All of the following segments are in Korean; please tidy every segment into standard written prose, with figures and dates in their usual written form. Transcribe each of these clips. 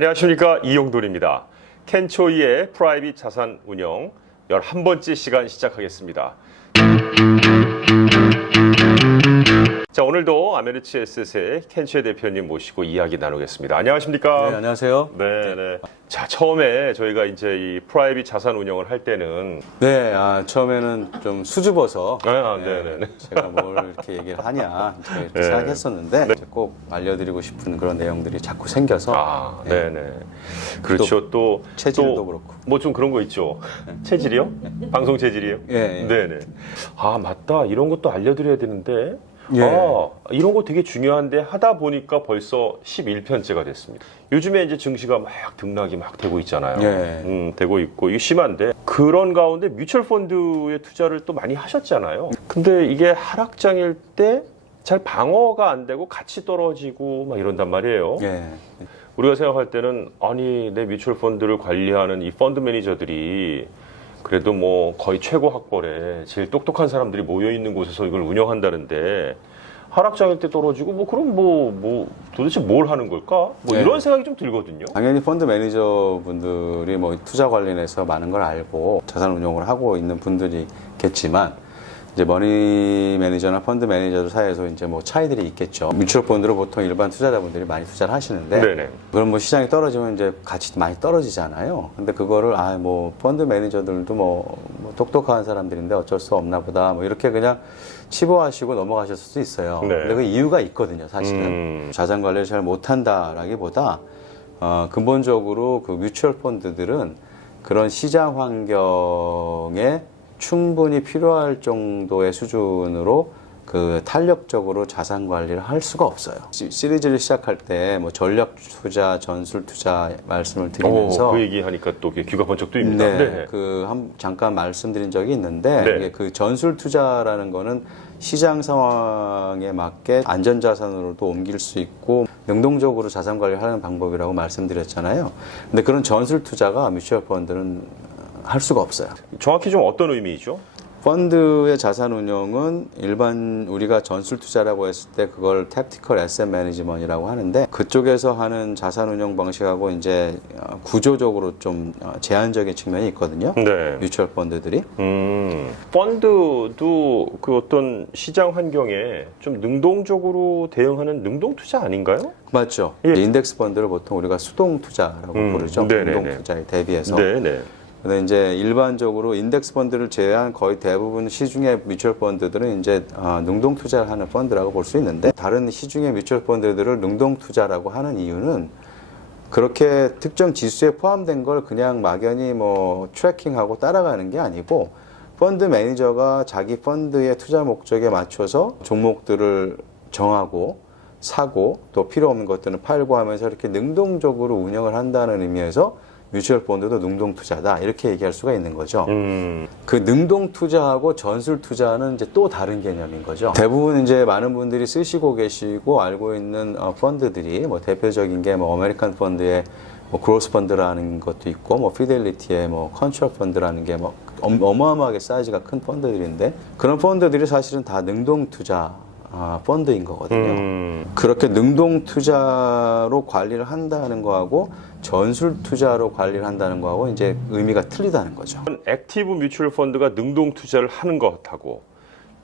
안녕하십니까, 이용돌입니다. 켄초이의 프라이빗 자산 운영 11번째 시간 시작하겠습니다. 자, 오늘도 아메리츠 에셋의 켄초이 대표님 모시고 이야기 나누겠습니다. 안녕하십니까? 네, 안녕하세요. 네. 자, 처음에 저희가 이제 이 프라이빗 자산 운영을 할 때는 네, 처음에는 좀 수줍어서 네네. 제가 뭘 이렇게 얘기를 하냐 이렇게 네. 생각했었는데 이제 꼭 알려드리고 싶은 그런 내용들이 자꾸 생겨서 네네. 그렇죠. 또 체질도 그렇고. 뭐 좀 그런 거 있죠. 체질이요? 방송 체질이요? 예. 네네. 아, 맞다. 이런 것도 알려드려야 되는데. 예. 이런 거 되게 중요한데 하다 보니까 벌써 11편째가 됐습니다. 요즘에 이제 증시가 막 등락이 막 되고 있잖아요. 예. 되고 있고, 이게 심한데, 그런 가운데 뮤추얼 펀드에 투자를 또 많이 하셨잖아요. 근데 이게 하락장일 때 잘 방어가 안 되고 같이 떨어지고 막 이런단 말이에요. 예. 우리가 생각할 때는, 아니, 내 뮤추얼 펀드를 관리하는 이 펀드 매니저들이 그래도 뭐 거의 최고 학벌에 제일 똑똑한 사람들이 모여 있는 곳에서 이걸 운영한다는데 하락장일 때 떨어지고 뭐 그럼 뭐 도대체 뭘 하는 걸까? 뭐 네. 이런 생각이 좀 들거든요. 당연히 펀드 매니저 분들이 뭐 투자 관련해서 많은 걸 알고 자산 운용을 하고 있는 분들이겠지만 이제 머니 매니저나 펀드 매니저 사이에서 이제 뭐 차이들이 있겠죠. 뮤추얼 펀드로 보통 일반 투자자분들이 많이 투자를 하시는데 네네. 그럼 뭐 시장이 떨어지면 이제 가치 많이 떨어지잖아요. 근데 그거를 뭐 펀드 매니저들도 뭐 똑똑한 사람들인데 어쩔 수 없나 보다 뭐 이렇게 그냥 치부하시고 넘어가셨을 수 있어요. 네. 근데 그 이유가 있거든요, 사실은. 자산 관리를 잘 못한다라기보다 근본적으로 그 뮤추얼 펀드들은 그런 시장 환경에 충분히 필요할 정도의 수준으로 그 탄력적으로 자산 관리를 할 수가 없어요. 시리즈를 시작할 때 뭐 전략 투자, 전술 투자 말씀을 드리면서 그 얘기하니까 또 귀가 번쩍 뜨입니다. 네, 잠깐 말씀드린 적이 있는데 네. 이게 그 전술 투자라는 거는 시장 상황에 맞게 안전 자산으로도 옮길 수 있고 능동적으로 자산 관리를 하는 방법이라고 말씀드렸잖아요. 근데 그런 전술 투자가 뮤추얼 펀드는 할 수가 없어요. 정확히 좀 어떤 의미이죠? 펀드의 자산 운용은 일반 우리가 전술 투자라고 했을 때 그걸 택티컬 애셋 매니지먼트라고 하는데 그쪽에서 하는 자산 운용 방식하고 이제 구조적으로 좀 제한적인 측면이 있거든요. 네. 뮤추얼 펀드들이. 펀드도 그 어떤 시장 환경에 좀 능동적으로 대응하는 능동 투자 아닌가요? 맞죠. 예. 인덱스 펀드를 보통 우리가 수동 투자라고 부르죠. 네네네. 능동 투자에 대비해서. 네네. 근데 이제 일반적으로 인덱스 펀드를 제외한 거의 대부분 시중의 뮤추얼 펀드들은 이제 능동 투자를 하는 펀드라고 볼 수 있는데 다른 시중의 뮤추얼 펀드들을 능동 투자라고 하는 이유는 그렇게 특정 지수에 포함된 걸 그냥 막연히 뭐 트래킹하고 따라가는 게 아니고 펀드 매니저가 자기 펀드의 투자 목적에 맞춰서 종목들을 정하고 사고 또 필요 없는 것들은 팔고 하면서 이렇게 능동적으로 운영을 한다는 의미에서 뮤추얼 펀드도 능동 투자다 이렇게 얘기할 수가 있는 거죠. 그 능동 투자하고 전술 투자는 이제 또 다른 개념인 거죠. 대부분 이제 많은 분들이 쓰시고 계시고 알고 있는 펀드들이 뭐 대표적인 게 뭐 아메리칸 펀드의 뭐 그로스 펀드라는 것도 있고 뭐 피델리티의 뭐 컨트롤 펀드라는 게 뭐 어마어마하게 사이즈가 큰 펀드들인데 그런 펀드들이 사실은 다 능동 투자 펀드인 거거든요. 그렇게 능동 투자로 관리를 한다는 거하고 전술 투자로 관리를 한다는 거하고 이제 의미가 틀리다는 거죠. 액티브 뮤추얼 펀드가 능동 투자를 하는 것하고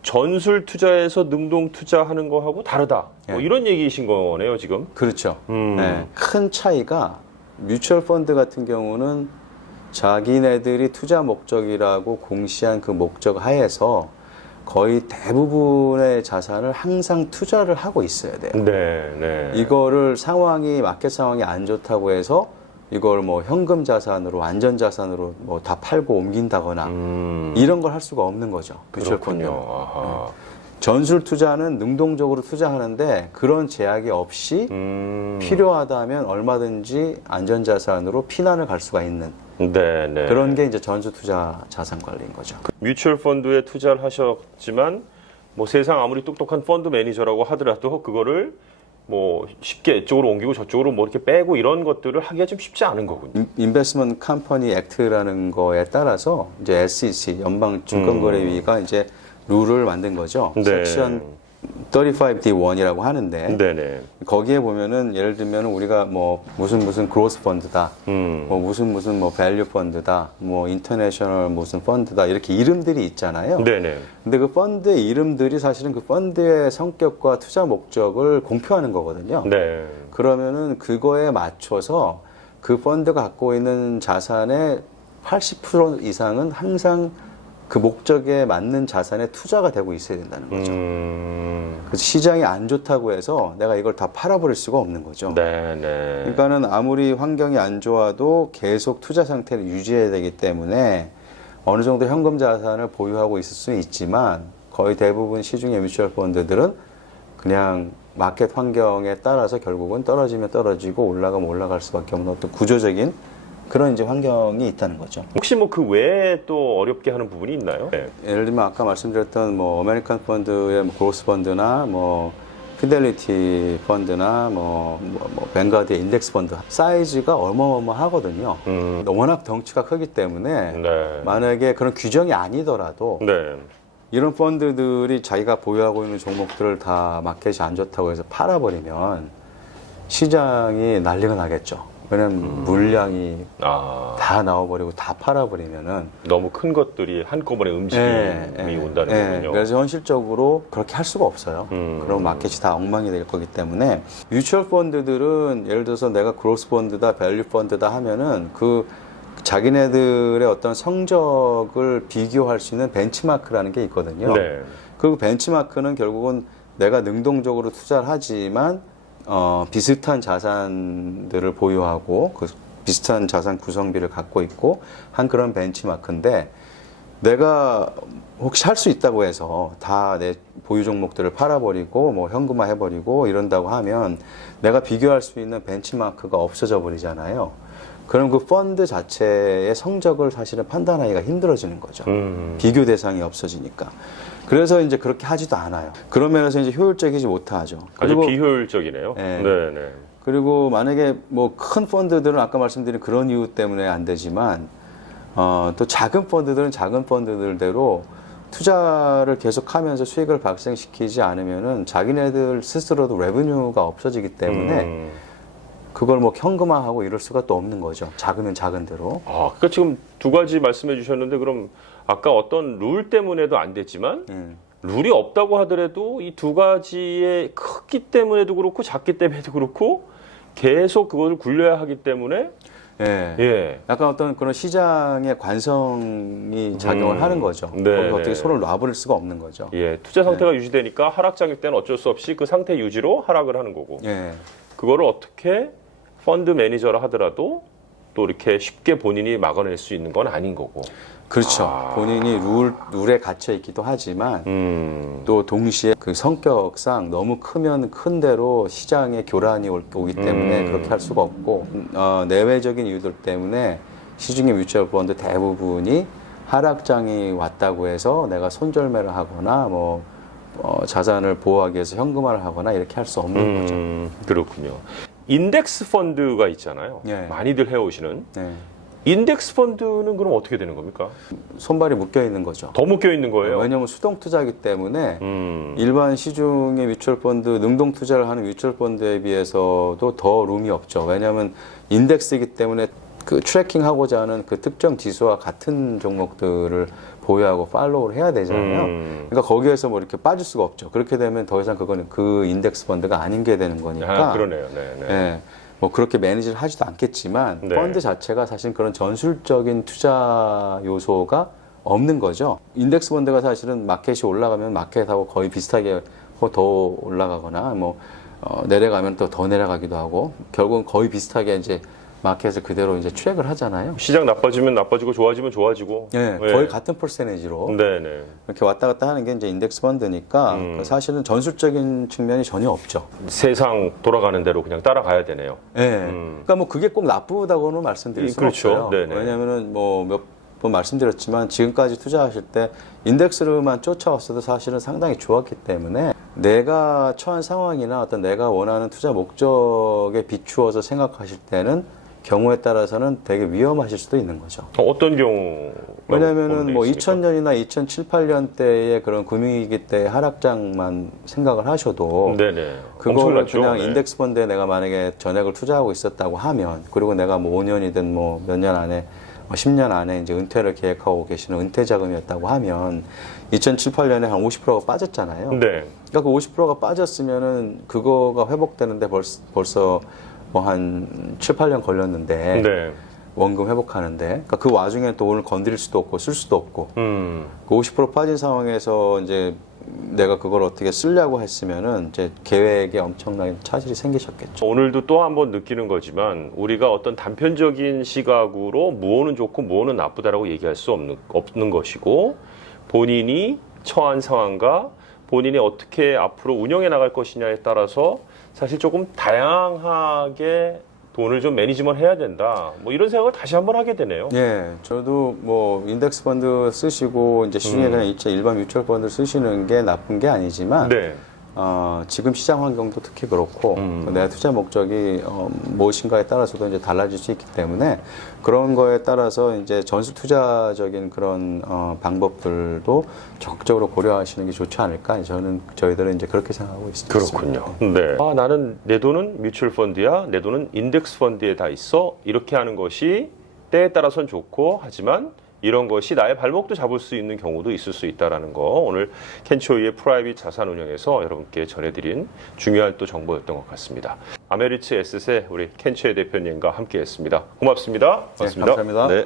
전술 투자에서 능동 투자하는 거하고 다르다. 뭐 이런 얘기이신 거네요, 지금. 그렇죠. 네. 큰 차이가 뮤추얼 펀드 같은 경우는 자기네들이 투자 목적이라고 공시한 그 목적 하에서 거의 대부분의 자산을 항상 투자를 하고 있어야 돼요. 네. 이거를 마켓 상황이 안 좋다고 해서 이걸 뭐 현금 자산으로, 안전 자산으로 뭐 다 팔고 옮긴다거나 이런 걸 할 수가 없는 거죠. 뮤추얼 펀드는. 전술 투자는 능동적으로 투자하는데 그런 제약이 없이 필요하다면 얼마든지 안전 자산으로 피난을 갈 수가 있는 그런 게 이제 전술 투자 자산 관리인 거죠. 뮤추얼 펀드에 투자를 하셨지만 뭐 세상 아무리 똑똑한 펀드 매니저라고 하더라도 그거를 뭐 쉽게 이쪽으로 옮기고 저쪽으로 뭐 이렇게 빼고 이런 것들을 하기가 좀 쉽지 않은 거군요. 인베스트먼트 컴퍼니 액트라는 거에 따라서 이제 SEC 연방 증권거래위가 이제 룰을 만든 거죠. 네. 섹션 35D1이라고 하는데 네네. 거기에 보면은 예를 들면 우리가 뭐 무슨 그로스 펀드다, 뭐 무슨 뭐 밸류 펀드다, 뭐 인터내셔널 무슨 펀드다 이렇게 이름들이 있잖아요. 네네. 근데 그 펀드의 이름들이 사실은 그 펀드의 성격과 투자 목적을 공표하는 거거든요. 네. 그러면은 그거에 맞춰서 그 펀드가 갖고 있는 자산의 80% 이상은 항상 그 목적에 맞는 자산에 투자가 되고 있어야 된다는 거죠. 그래서 시장이 안 좋다고 해서 내가 이걸 다 팔아버릴 수가 없는 거죠. 네네. 그러니까는 아무리 환경이 안 좋아도 계속 투자 상태를 유지해야 되기 때문에 어느 정도 현금 자산을 보유하고 있을 수는 있지만 거의 대부분 시중의 뮤추얼 펀드들은 그냥 마켓 환경에 따라서 결국은 떨어지면 떨어지고 올라가면 올라갈 수밖에 없는 어떤 구조적인 그런 이제 환경이 있다는 거죠. 혹시 뭐 그 외에 또 어렵게 하는 부분이 있나요? 네. 예를 들면 아까 말씀드렸던 뭐 아메리칸 펀드의 뭐 그로스 펀드나 뭐 피델리티 펀드나 뭐 뱅가드의 인덱스 펀드 사이즈가 어마어마하거든요. 워낙 덩치가 크기 때문에 네. 만약에 그런 규정이 아니더라도 네. 이런 펀드들이 자기가 보유하고 있는 종목들을 다 마켓이 안 좋다고 해서 팔아버리면 시장이 난리가 나겠죠. 왜냐면 물량이 아, 다 나와버리고 다 팔아버리면은 너무 큰 것들이 한꺼번에 움직임이 온다는 거군요. 그래서 현실적으로 그렇게 할 수가 없어요. 그럼 마켓이 다 엉망이 될 거기 때문에 뮤추얼 펀드들은 예를 들어서 내가 그로스 펀드다, 밸류 펀드다 하면은 그 자기네들의 어떤 성적을 비교할 수 있는 벤치마크라는 게 있거든요. 네. 그 벤치마크는 결국은 내가 능동적으로 투자를 하지만 비슷한 자산들을 보유하고 그 비슷한 자산 구성비를 갖고 있고 한 그런 벤치마크인데 내가 혹시 할 수 있다고 해서 다 내 보유 종목들을 팔아버리고 뭐 현금화 해버리고 이런다고 하면 내가 비교할 수 있는 벤치마크가 없어져 버리잖아요. 그럼 그 펀드 자체의 성적을 사실은 판단하기가 힘들어지는 거죠. 비교 대상이 없어지니까. 그래서 이제 그렇게 하지도 않아요. 그런 면에서 이제 효율적이지 못하죠. 아주 비효율적이네요. 네. 네네. 그리고 만약에 뭐 큰 펀드들은 아까 말씀드린 그런 이유 때문에 안 되지만 또 작은 펀드들은 작은 펀드들대로 투자를 계속하면서 수익을 발생시키지 않으면은 자기네들 스스로도 레버뉴가 없어지기 때문에 그걸 뭐 현금화하고 이럴 수가 또 없는 거죠. 작으면 작은 대로. 아, 그러니까 지금 두 가지 말씀해 주셨는데 그럼 아까 어떤 룰 때문에도 안 됐지만 룰이 없다고 하더라도 이 두 가지의 크기 때문에도 그렇고 작기 때문에도 그렇고 계속 그것을 굴려야 하기 때문에 예. 예. 약간 어떤 그런 시장의 관성이 작용을 하는 거죠. 네, 거기서 네. 어떻게 손을 놔버릴 수가 없는 거죠. 예, 투자 상태가 유지되니까 하락장일 때는 어쩔 수 없이 그 상태 유지로 하락을 하는 거고 예. 그거를 어떻게 펀드 매니저라 하더라도 또 이렇게 쉽게 본인이 막아낼 수 있는 건 아닌 거고. 그렇죠. 본인이 룰에 갇혀 있기도 하지만 또 동시에 그 성격상 너무 크면 큰 대로 시장에 교란이 오기 때문에 그렇게 할 수가 없고 내외적인 이유들 때문에 시중의 뮤추얼 펀드 대부분이 하락장이 왔다고 해서 내가 손절매를 하거나 뭐 자산을 보호하기 위해서 현금화를 하거나 이렇게 할 수 없는 거죠. 그렇군요. 인덱스 펀드가 있잖아요. 예. 많이들 해오시는. 네. 인덱스 펀드는 그럼 어떻게 되는 겁니까? 손발이 묶여 있는 거죠. 더 묶여 있는 거예요? 왜냐하면 수동 투자이기 때문에 음. 일반 시중의 뮤추얼 펀드, 능동 투자를 하는 뮤추얼 펀드에 비해서도 더 룸이 없죠. 왜냐하면 인덱스이기 때문에 그 트래킹하고자 하는 그 특정 지수와 같은 종목들을 보유하고 팔로우를 해야 되잖아요. 그러니까 거기에서 뭐 이렇게 빠질 수가 없죠. 그렇게 되면 더 이상 그거는 그 인덱스 펀드가 아닌 게 되는 거니까. 아, 그러네요. 네, 네. 예, 뭐 그렇게 매니지를 하지도 않겠지만 네. 펀드 자체가 사실 그런 전술적인 투자 요소가 없는 거죠. 인덱스 펀드가 사실은 마켓이 올라가면 마켓하고 거의 비슷하게 더 올라가거나 뭐 내려가면 또 더 내려가기도 하고 결국은 거의 비슷하게 이제 마켓을 그대로 이제 트랙을 하잖아요. 시장 나빠지면 나빠지고 좋아지면 좋아지고. 예, 거의 같은 퍼센티지로 네네. 이렇게 왔다 갔다 하는 게 이제 인덱스 펀드니까 사실은 전술적인 측면이 전혀 없죠. 세상 돌아가는 대로 그냥 따라가야 되네요. 예. 그러니까 뭐 그게 꼭 나쁘다고는 말씀드릴 수는 그렇죠. 없어요. 네네. 왜냐면은 뭐 몇 번 말씀드렸지만 지금까지 투자하실 때 인덱스로만 쫓아왔어도 사실은 상당히 좋았기 때문에 내가 처한 상황이나 어떤 내가 원하는 투자 목적에 비추어서 생각하실 때는 경우에 따라서는 되게 위험하실 수도 있는 거죠. 어떤 경우? 왜냐하면은 뭐 2000년이나 2007, 8년 때의 그런 금융위기 때 하락장만 생각을 하셔도 네네. 그거를 엄청났죠. 그냥 네. 인덱스 펀드에 내가 만약에 전액을 투자하고 있었다고 하면, 그리고 내가 뭐 5년이든 뭐 몇 년 안에 10년 안에 이제 은퇴를 계획하고 계시는 은퇴 자금이었다고 하면 2007, 8년에 한 50%가 빠졌잖아요. 네. 그러니까 그 50%가 빠졌으면은 그거가 회복되는데 벌써 뭐 한 7, 8년 걸렸는데 네. 원금 회복하는데, 그러니까 그 와중에 또 오늘 건드릴 수도 없고 쓸 수도 없고 음. 그 50% 빠진 상황에서 이제 내가 그걸 어떻게 쓰려고 했으면은 이제 계획에 엄청나게 차질이 생기셨겠죠. 오늘도 또 한 번 느끼는 거지만 우리가 어떤 단편적인 시각으로 무엇은 좋고 무엇은 나쁘다라고 얘기할 수 없는 것이고, 본인이 처한 상황과 본인이 어떻게 앞으로 운영해 나갈 것이냐에 따라서 사실 조금 다양하게 돈을 좀 매니지먼트 해야 된다. 뭐 이런 생각을 다시 한번 하게 되네요. 예, 저도 뭐 인덱스 펀드 쓰시고 이제 시중에 그냥 일반 뮤추얼 펀드 쓰시는 게 나쁜 게 아니지만 네. 지금 시장 환경도 특히 그렇고 내 투자 목적이 무엇인가에 따라서도 이제 달라질 수 있기 때문에 그런 거에 따라서 이제 전수 투자적인 그런 방법들도 적극적으로 고려하시는 게 좋지 않을까, 저희들은 이제 그렇게 생각하고 있습니다. 그렇군요. 네. 아, 나는 내 돈은 뮤추얼 펀드야, 내 돈은 인덱스 펀드에 다 있어. 이렇게 하는 것이 때에 따라서는 좋고, 하지만 이런 것이 나의 발목도 잡을 수 있는 경우도 있을 수 있다는 거, 오늘 켄초이의 프라이빗 자산 운영에서 여러분께 전해드린 중요한 또 정보였던 것 같습니다. 아메리츠 에셋의 우리 켄초이 대표님과 함께했습니다. 고맙습니다. 네, 감사합니다. 네.